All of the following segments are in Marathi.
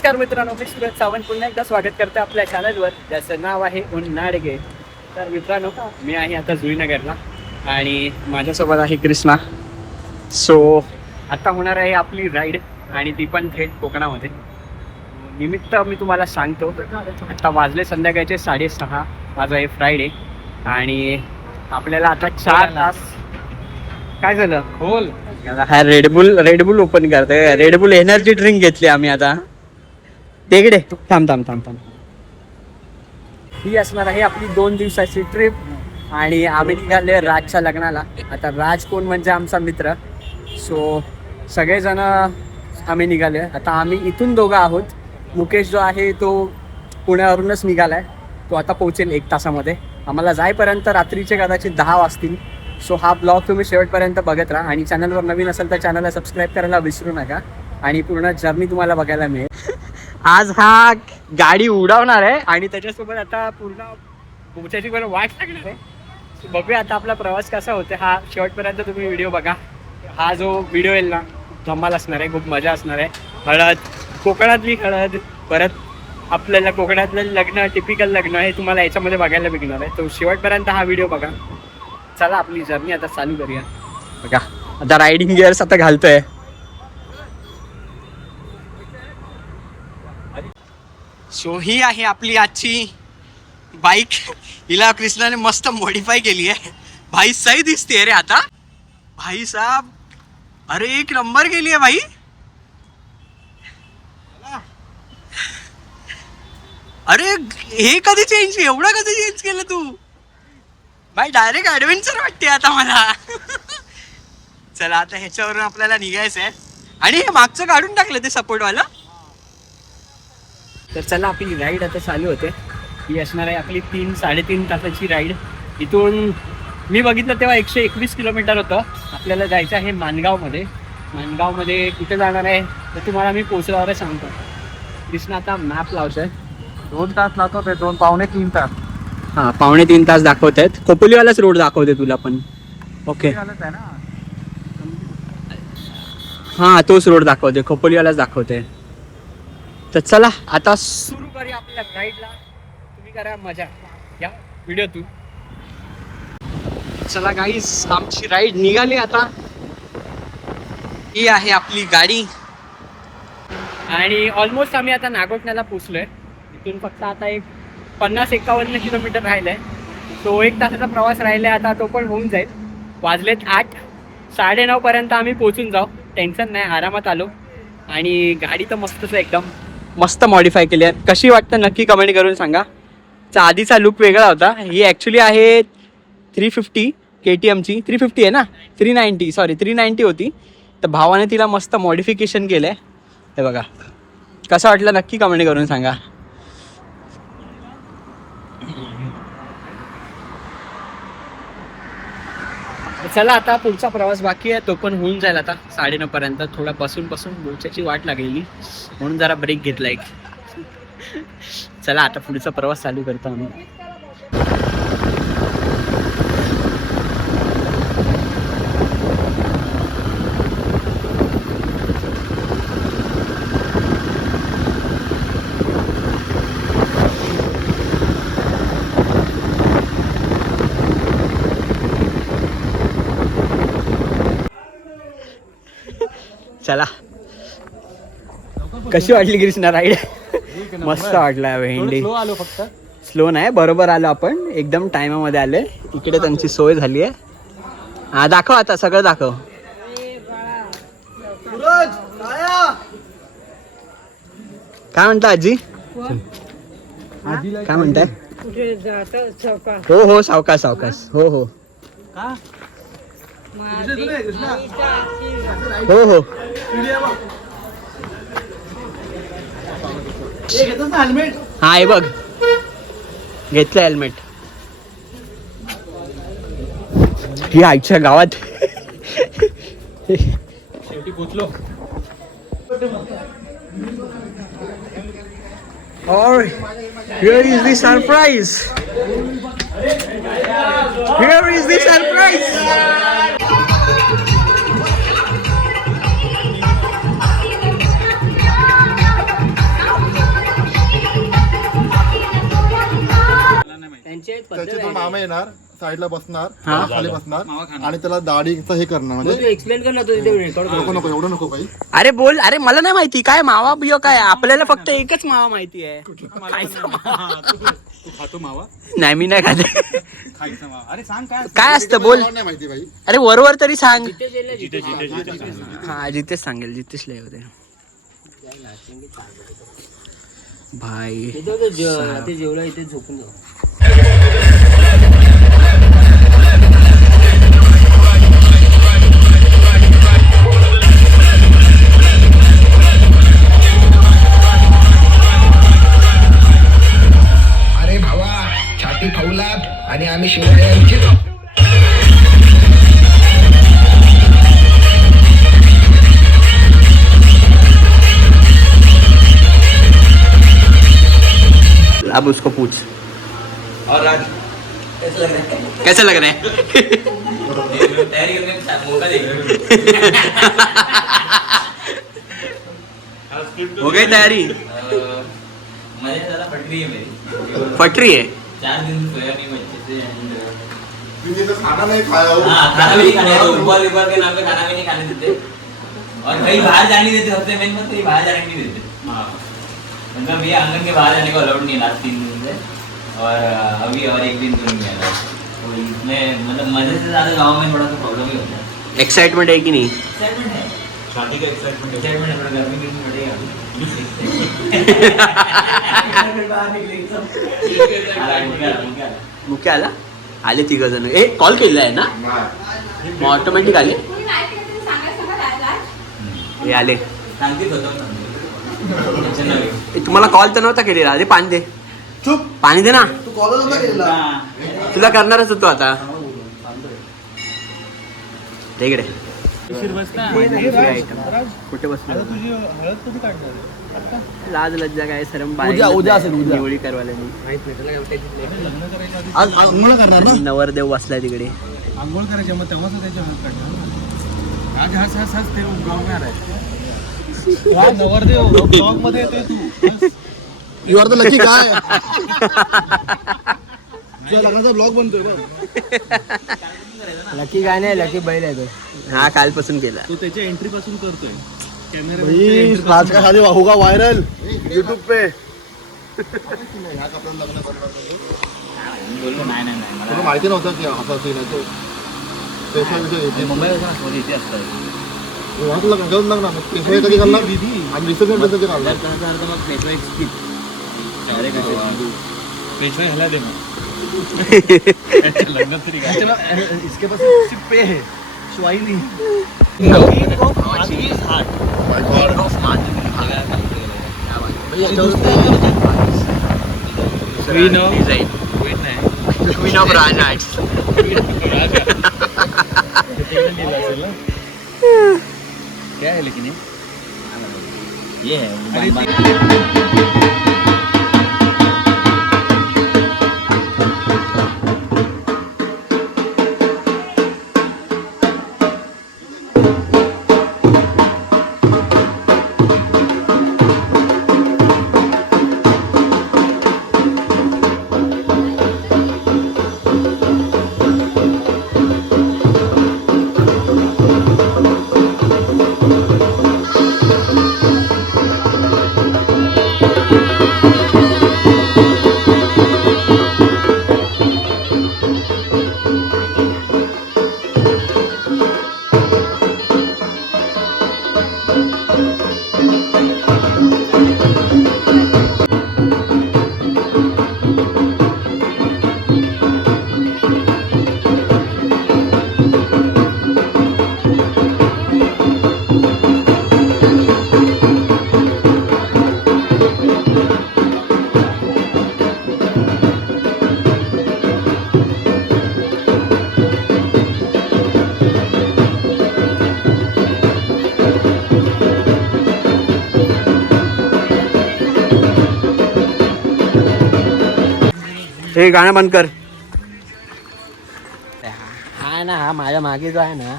नमस्कार मित्रांनो, मी सुरज सावंत पुन्हा एकदा स्वागत करते आपल्या चॅनलवर, ज्याचं नाव आहे उन्हाळगे. तर मित्रांनो, मी आहे आता जुईनगरला आणि माझ्यासोबत आहे कृष्णा. सो आता होणार आहे आपली राईड आणि ती पण थेट कोकणामध्ये. निमित्त मी तुम्हाला सांगतो, आता वाजले संध्याकाळचे 6:30. माझा आहे फ्रायडे आणि आपल्याला आता 4 तास. काय झालं? खोल हा रेडबुल ओपन करतोय. रेडबुल एनर्जी ड्रिंक घेतली आम्ही आता. तिकडे थांब. ही असणार आहे आपली 2 दिवसाची ट्रिप आणि आम्ही निघाले राजच्या लग्नाला. आता राज कोण म्हणजे आमचा मित्र. सो सगळेजण आम्ही निघाले. आता आम्ही इथून दोघं आहोत. मुकेश जो आहे तो पुण्यावरूनच निघालाय. तो आता पोहोचेल 1 तासामध्ये. आम्हाला जाईपर्यंत रात्रीचे कदाचित 10 वाजतील. सो हा ब्लॉग तुम्ही शेवटपर्यंत बघत राहा आणि चॅनलवर नवीन असेल तर चॅनलला सबस्क्राईब करायला विसरू नका आणि पूर्ण जर्नी तुम्हाला बघायला मिळेल. आज हा गाडी उडवणार आहे आणि त्याच्यासोबत आता पूर्ण पोचायची पण वाट लागणार आहे. बघूया आता आपला प्रवास कसा होते. हा शेवटपर्यंत तुम्ही व्हिडिओ बघा. हा जो व्हिडिओ येईल ना, धमाल असणार आहे, खूप मजा असणार आहे. हळद, कोकणातली हळद, परत आपल्याला कोकणातलं लग्न, टिपिकल लग्न हे तुम्हाला याच्यामध्ये बघायला मिळणार आहे. तो शेवटपर्यंत हा व्हिडिओ बघा. चला आपली जर्नी आता चालू करूया. बघा आता रायडिंग गिअर्स आता घालतोय. सो ही आहे आपली आजची बाईक. हिला कृष्णाने मस्त मॉडिफाय केली आहे. भाई सही दिसते रे आता. भाई साहब, अरे 1 नंबर केली आहे भाई. अरे हे कधी चेंज, एवढं कधी चेंज केलं तू भाई? डायरेक्ट ॲडव्हेंचर वाटते आता मला. चला आता ह्याच्यावरून आपल्याला निघायचं आहे आणि हे मागचं काढून टाकलं ते सपोर्टवाला. तर चला आपली राईड आता चालू होते. ही असणार आहे आपली 3-3.5 तासाची राईड. इथून मी बघितलं तेव्हा 121 किलोमीटर होतं. आपल्याला जायचं आहे माणगावमध्ये. माणगावमध्ये कुठे जाणार आहे तर तुम्हाला मी पोचल्यावर सांगतो. कृष्णा आता मॅप लावतोय. 2 तास लागतो ते, 2 पावणे 3 तास. हां, 2.5-3 तास दाखवत आहेत. खोपोलीवालाच रोड दाखवते तुला पण. ओके, आहे ना. हां तोच रोड दाखवते, खोपोलीवालाच दाखवते. तर चला आता सुरू करूया आपल्या राईडला. तुम्ही करा मजा, या व्हिडिओ तू. चला गाईस, आमची राईड निघाली आता. ही आहे आपली गाडी आणि ऑलमोस्ट आम्ही आता नागोठण्याला पोचलोय. इथून फक्त आता एक 50-51 किलोमीटर राहिलंय. तो 1 तासाचा प्रवास राहिलाय आता, तो पण होऊन जाईल. वाजलेत 8. 9:30 पर्यंत आम्ही पोचून जाऊ. टेन्शन नाही, आरामात आलो. आणि गाडी तर मस्तच आहे, एकदम मस्त मॉडिफाय केली आहे. कशी वाटतं नक्की कमेंट करून सांगा. चा आधीचा लुक वेगळा होता. ही ॲक्च्युली आहे 350 KTMची. 350 आहे ना, 390 होती. तर भावाने तिला मस्त मॉडिफिकेशन केलं आहे. हे बघा, कसं वाटलं नक्की कमेंट करून सांगा. चला आता पुढचा प्रवास बाकी आहे, तो पण होऊन जाईल आता 9:30 पर्यंत. थोडा बसून बोलच्याची वाट लागलेली म्हणून जरा ब्रेक घेतला एक. चला आता पुढचा प्रवास चालू करतो आम्ही. चला, कशी वाटली कृष्णा राईड? मस्त वाटला भेंडी. आलो फक्त, स्लो नाही, बरोबर आलो आपण, एकदम टायमामध्ये आले. इकडे त्यांची सोय झाली आहे. हा दाखव, आता सगळं दाखव. काय म्हणता आजी? काय म्हणताय? हो सावकाश. हो हा हे बघ, घेतलं हेल्मेट. ही आईच्या गावात शेवटी पोचलो. और here is the surprise. मामा येणार साईडला बसणार हा. खाली बसणार आणि त्याला दाढीचं हे करणार म्हणजे एक्सप्लेन कर ना तू तिथे रेकॉर्ड नको नको एवढं नको काही अरे बोल, अरे मला नाही माहिती काय मावा बियो काय, आपल्याला फक्त एकच मावा माहिती आहे. खायचा मावा. तू खातो मावा नाही मी नाही खाते. खायचा मावा. अरे सांग काय काय असतं बोल. नाही माहिती भाई. अरे वरवर तरी सांग. जिथे हा जितेश सांगेल, जितेश लय होते भाई. ते जेवलं इथे झोपून जाऊ. अरे भावा छाती फौलात आणि आम्ही शिवरायांची अब उसको पूछ और राज कैसा लग रहा है. तयारी करने का मौका देगा. हो गई तयारी. मजा ज़्यादा फट रही है मेरी. फट रही है. 4 दिन सोया नहीं मैं अच्छे से. तुम्ही तर खाना नाही खाया हो. हाँ खाना भी नहीं खाने देते. ऊपर ऊपर के नाम पे खाना भी नहीं खाने देते. और कहीं बाहर जाने नहीं देते. सबसे मेन बात कहीं बाहर जाने नहीं देते. मतलब ये आंगन के बाहर जाने को अलाउड नहीं है लास्ट 3 दिन से. और अभी और 1 दिन तो नहीं है. तो इसमें मतलब मजे से ज़्यादा गाँव में थोड़ा सा प्रॉब्लम ही होता है. एक्साइटमेंट है कि नहीं. एक्साइटमेंट है. शादी का एक्साइटमेंट एक्साइटमेंट है. थोड़ा गर्मी भी पड़ेगा अभी. मुख्य आला आले तिघ जण. ए कॉल केलेला आहे ना मग ऑटोमॅटिक आले. हे आले. सांगतेच होतो ना. टेन्शन नाही. ए, तुम्हाला कॉल तर नव्हता केलेला. अरे पाणी दे. चुप. पाणी दे ना. तू कॉलच नव्हता केलेला. तुला करणारच होतो आता. ते इकडे कुठे बसलो. लाज लज्जा काय सरम उद्या असेल, उद्या. दिवाळी करवायला आज अंघोळ करणार ना. नवरदेव बसलाय तिकडे. आंघोळ करायचे मग तेव्हाच त्याच्या हात काढणार. आज हस हस हस ते गाव में आ रहा है. नवरदेव ब्लॉग मध्ये येतोय तू. यू आर द लकी काय. तुझ्या लग्नाचा ब्लॉग बनतोय बघ. लकी गाय नाही, लकी बैल आहे तो. हा कालपासून केला. तो त्याच्या एंट्री पासून करतोय. आज का शादी होगा वायरल यूट्यूब पे. ह्या कपड्यात लग्न करणार म्हणजे बोललो नाही नाही नाही तुला माहिती नव्हतं की असा सीन आहे तो. पेशवा विषय मुंबईला इथे असतात. लग्न घेऊन लग्न पेशवा कधी करणार आणि रिसेप्शन कधी करणार. मग पेशवा एक स्किप. पेशवा ह्याला दे मग. लग्नात तरी काय. इसके पास सिर्फ पे है स्वाहिली. Queen of राजनाट्स. क्या है लेकिन ये है. हे गाणं बंद कर. हा ना, हा माझ्या मागे जो आहे ना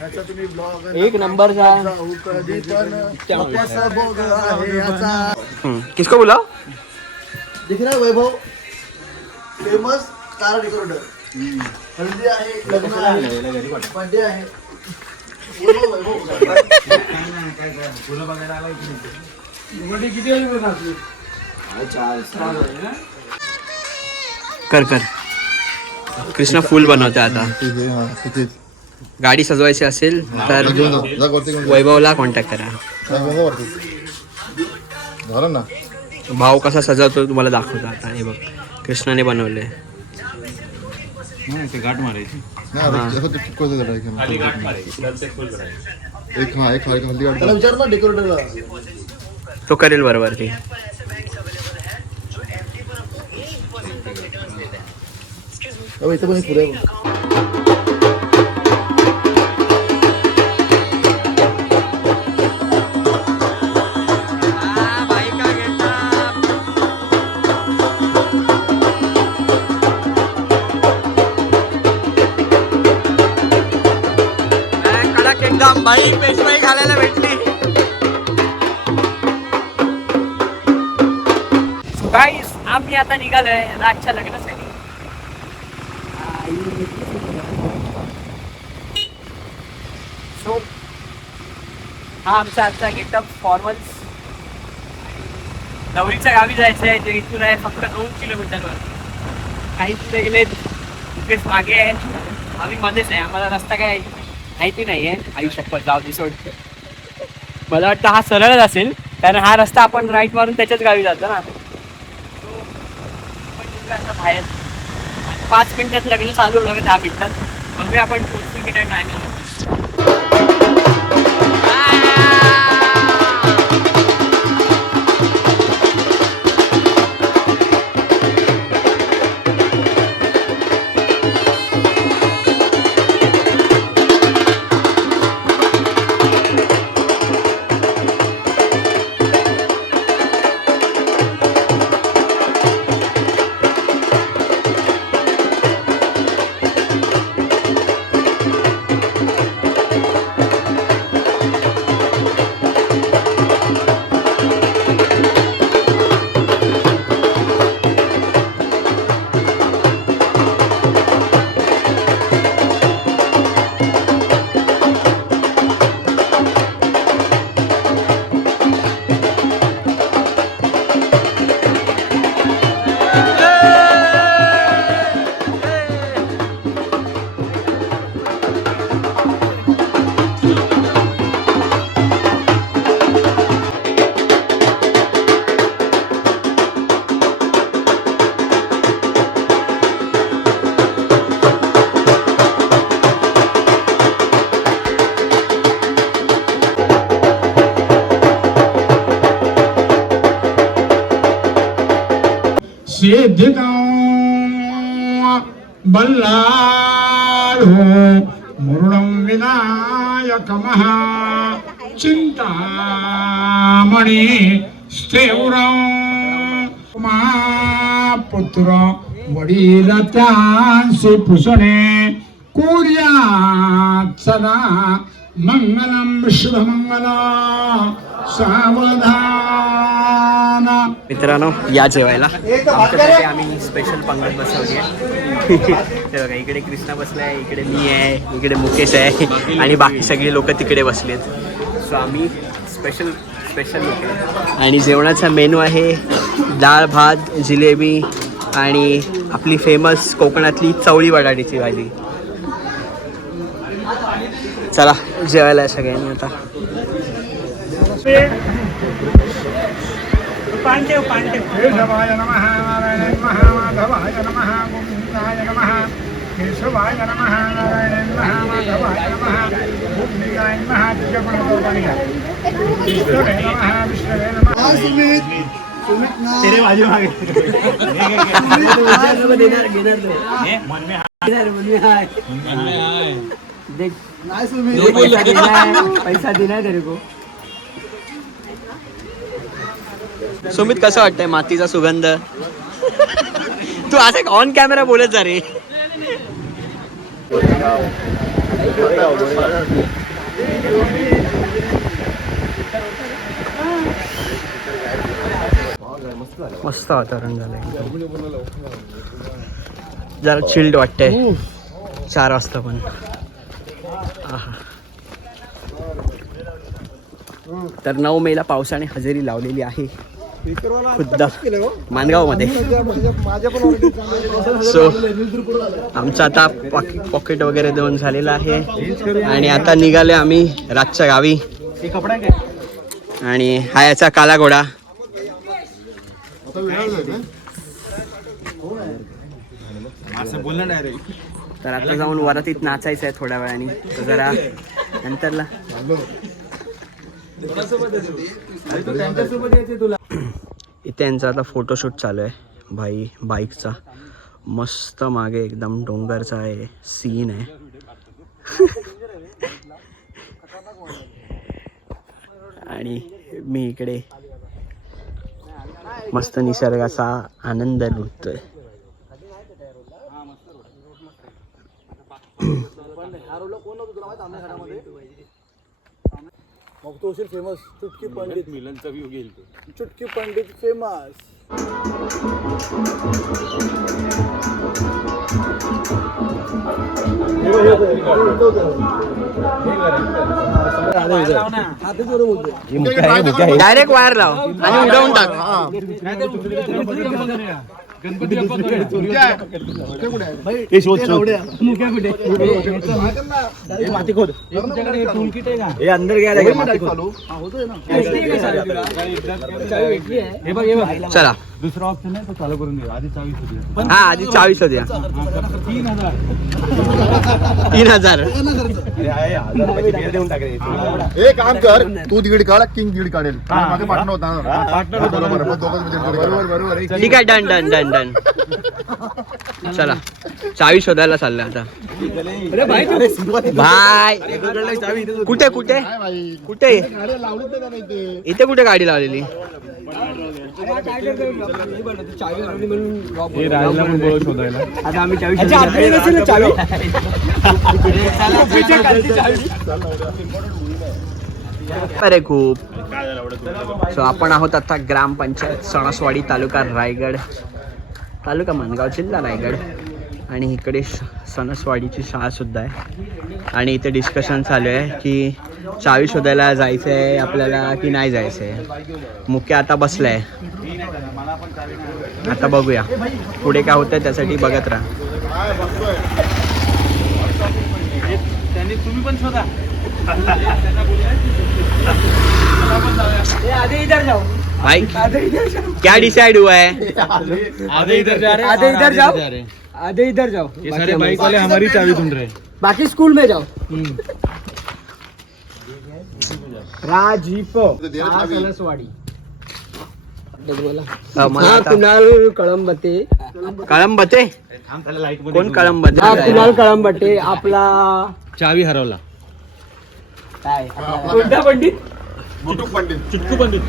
तुम्ही ब्लॉग एक नंबरचा. कधी पण कसा बोग आहे याचा. किसको बुलाओ. दिख रहा है वैभव फेमस स्टार डेकोरेटर. हल्दी आहे, लग्न आहे, बर्थडे आहे. फुलं बघायला आला किती वाजता असली कर कर. कृष्णा फुल बनवते आता. गाडी सजवायची असेल तर वैभवला कॉन्टॅक्ट करा. झालं ना. भाव कसा सजवतो तुम्हाला दाखवतो आता. हे बघ कृष्णाने बनवले. ते गाठ मारायची त्याला विचार ना डेकोरेटरला. तो करेल बरोबर ते. इथं पण पुढे कडक एकदम बाई पेशवाई घालायला भेटली. गाईस आम्ही आता निघालोय राजच्या लग्नासाठी. सो हा आमचा आजचा गेटअप फॉर्मल्स. नवरीच्या गावी जायचं आहे. ते इथून आहे फक्त 2 किलोमीटरवर. काहीच गेले तिकडेच मागे आहे. आम्ही मध्येच आहे. आम्हाला रस्ता काय माहिती नाही आहे. आयुष्यात जाऊ दे सोड. मला वाटतं हा सरळच असेल कारण हा रस्ता आपण राईट मारून त्याच्याच गावी जातो ना. बाहेर 5 मिनिटात लग्न चालू होतं. 10 मिनिटात बघूया आपण पोहोचतो की टायमिंग. बल्लाळो मुरुडं विनायकमः चिंतामणि स्थेवरं मा पुत्र वडील त्यांचे पुसणे कुर्यात् सदा मंगलम शुभमंगल सावधान. मित्रांनो या जेवायला. आमच्यासाठी आम्ही स्पेशल पंगत बसवली आहे. ते बघा इकडे कृष्णा बसलाय, इकडे मी आहे, इकडे मुकेश आहे आणि बाकी सगळी लोक तिकडे बसलेत. सो आम्ही स्पेशल लोक. आणि जेवणाचा मेनू आहे डाळ भात, जिलेबी आणि आपली फेमस कोकणातली चवळी बटाट्याची भाजी. चला जेवायला सगळ्यांनी आता. केशवाय नमः नारायण नमः माधवाय नमः गोविंदाय नमः केशवाय नमः नारायण नमः माधवाय नमः गोविंदाय नमः जगन्नाथाय नमः विष्णवे नमः. तेरे बाजू मागे पैसा देणार तेरे को. सुमित कसं वाटतंय मातीचा सुगंध? तू असं ऑन कॅमेरा बोलत जा रे. मस्त वातावरण झालंय. जरा चिल्ड वाटतंय 4 वाजता पण. आहा. तर 9 मेला पावसाने हजेरी लावलेली आहे खुद्द मानगावमध्ये. सो आमचं आता पॉकेट वगैरे देऊन झालेलं आहे आणि आता निघाले आम्ही रातच्या गावी. आणि हा याचा काला घोडा. तर आता जाऊन वरातीत नाचायचं आहे थोड्या वेळाने, तर जरा नंतरला. इथे यांचा आता फोटोशूट चालू आहे भाई बाईकचा. मस्त मागे एकदम डोंगरचा आहे सीन आहे. आणि मी इकडे मस्त निसर्गाचा आनंद लुटतोय. फेमस चुटकी पंडित मिलनचा व्ह्यू घेईल. चुटकी पंडित फेमस. डायरेक्ट वायर लाव आणि उडवून टाक. चला दुसरा ऑप्शन आहे तो चालू करून दे. आधी चावी शोधूया. हा आधी चावी शोधूया. 3,000 एक काम कर, तू दीड काढ, किंग दीड काढेल. माझे पार्टनर होता. बरोबर. ठीक आहे. Done done done done. चला चावी शोधायला चाललं आता. भाई कुठे कुठे कुठे इथे कुठे गाडी लावलेली? आता आम्ही चावी अरे खूप. सो आपण आहोत आता ग्रामपंचायत सणसवाडी, तालुका रायगड, तालुका मानगाव, जिल्हा रायगड. आणि इकडे सणसवाडीची शाळा सुद्धा आहे. आणि इथे डिस्कशन चालू आहे की चावी शोधायला जायचं आहे आपल्याला की नाही जायचं आहे. मुख्य आता बसलाय. आता बघूया पुढे काय होतंय, त्यासाठी बघत राहा. तुम्ही पण शोधा. भाई क्या डिसाइड हुआ है? आधे इधर जा रहे, आधे इधर जाओ, आधे इधर जाओ. ये सारे बाइक वाले हमारी चाबी ढूंढ रहे हैं. बाकी स्कूल में जाओ. राजीपो सणसवाडी. कुणाल कळंबते. कळंबते कोण? कळंबते कुणाल कळंबते. आपला चावी हरवला. काय कोणता पंडित? चुटकू पंडित.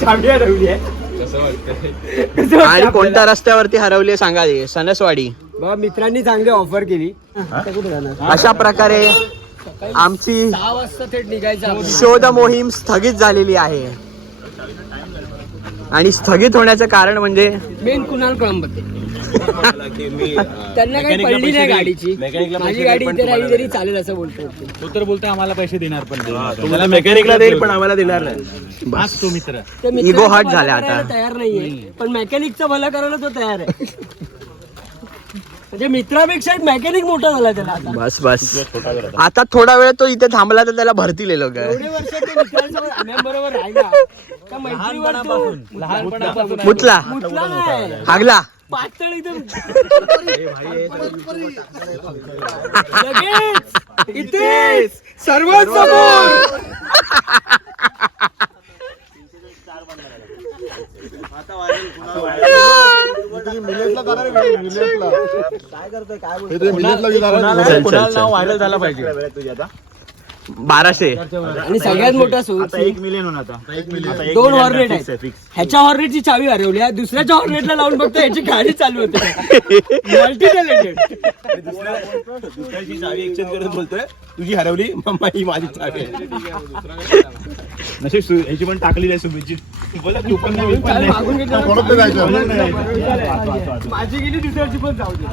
चावी हरवली आहे. आणि कोणत्या रस्त्यावरती हरवली सांगा. सणसवाडी. मित्रांनी चांगली ऑफर केली. अशा प्रकारे आमची 6 वाजता थेट निघायचं शोध मोहीम स्थगित झालेली आहे. आणि स्थगित होण्याचं कारण म्हणजे मेन कुणाल कळंबते. त्यांना काही पडली नाही गाडीची. माझी गाडी इथे राहिली तरी चालेल असं बोलतो. तो तर बोलतोय आम्हाला पैसे देणार पण तुम्हाला मेकॅनिकला देईल पण आम्हाला देणार नाही. बस तो मित्र. इगो हट झाला आता. तयार नाहीये पण मेकॅनिकचं भलं करायला तो तयार आहे. म्हणजे मित्रापेक्षा मैकेनिक मोठा झाला त्याला आता. बस बस आता थोडा वेळ तो इथे थांबला तर त्याला भरतील लोक. एवढे वर्ष तो मित्रांसोबत आम्यांबरोबर राहिला त्या मैत्रीवर तो लहानपणापासून मुतला मुतला नाही हागला पातळ एकदम लगेच इथेच सर्वांसमोर. व्हायरल झाला पाहिजे. 1200 आणि सगळ्यात मोठा सोर्स 1 मिलियन होणार आता. 2 हॉर्नेट आहेत. ह्याच्या हॉर्नेटची चावी हरवली आहे. दुसऱ्याच्या हॉर्नेटला लावून बघतो ह्याची गाडी चालू होते. Multi talented. दुसऱ्याची चावी एक्सचेंज करत बोलतोय तुझी हरवली मम्मा ही माझी चावी आहे. नशीब ह्याची पण टाकली नाही शुभेच्छी. मागून घेतलं. परत नाही जायचं. माझी गेली दुसऱ्याची पण जाऊ दे.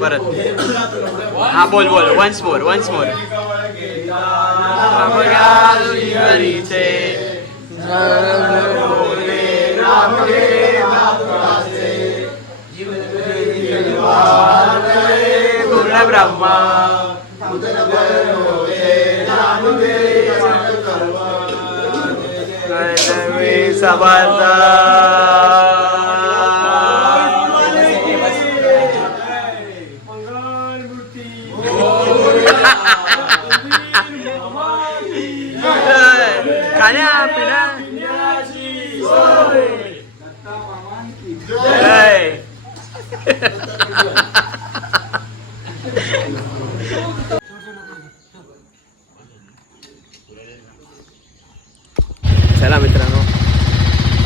परत हा बोल वन्स मोर ब्रह्मा खाण्या पिण्या चला मित्रांनो,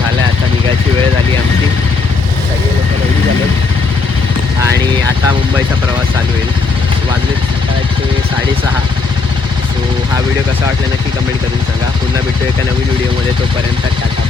झालं आता निघायची वेळ झाली आमची. सगळे लोक रेडी झाले आणि आता मुंबईचा प्रवास चालू होईल. वाजले सकाळचे 6:30. सो हा व्हिडिओ कसा वाटला नक्की कमेंट करून सांगा. पुन्हा भेटू एका नवीन व्हिडिओमध्ये. तोपर्यंत टाटा.